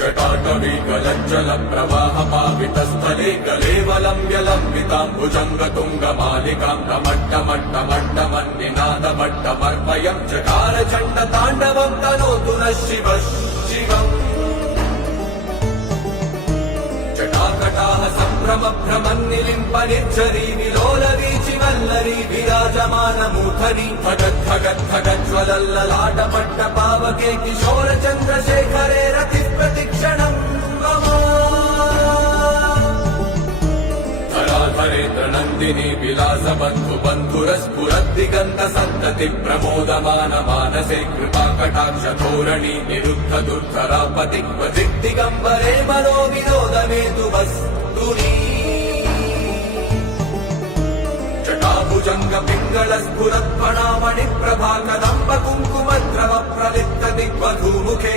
जटाटवीकलज्जल प्रवाह पावितस्थले कलेवलम्ब्यलम्बिताम्बुजङ्गतुङ्गमालिकाम् कमट्टमट्टमट्टमन्निनादमट्टमर्पयम् चकार चण्डताण्डवम् तनोतु नः शिवः शिवम् जटाकटाः सम्भ्रमभ्रमन्निलिम्प निर्झरी विलोलवीचि वल्लरी विराजमानमूर्धनि धगद्धगद्धगज्ज्वलल्ललाटपट्टपावके किशोरचन्द्रशेखरे रतिः प्रतिक्षणम् धराधरेन्द्रनन्दिनी विलासबन्धुबन्धुरस्फुरद्दिगन्त सन्तति प्रमोदमान मानसे कृपाकटाक्षधोरणी निरुद्ध दुर्धरापति क्वचिद्दिगम्बरे मनो विनोदमेतु वस्तुनि जटाभुजङ्ग पिङ्गल स्फुरत्फणामणि प्रभा कदम्ब कुङ्कुमद्रव प्रलिप्त दिग्वधूमुखे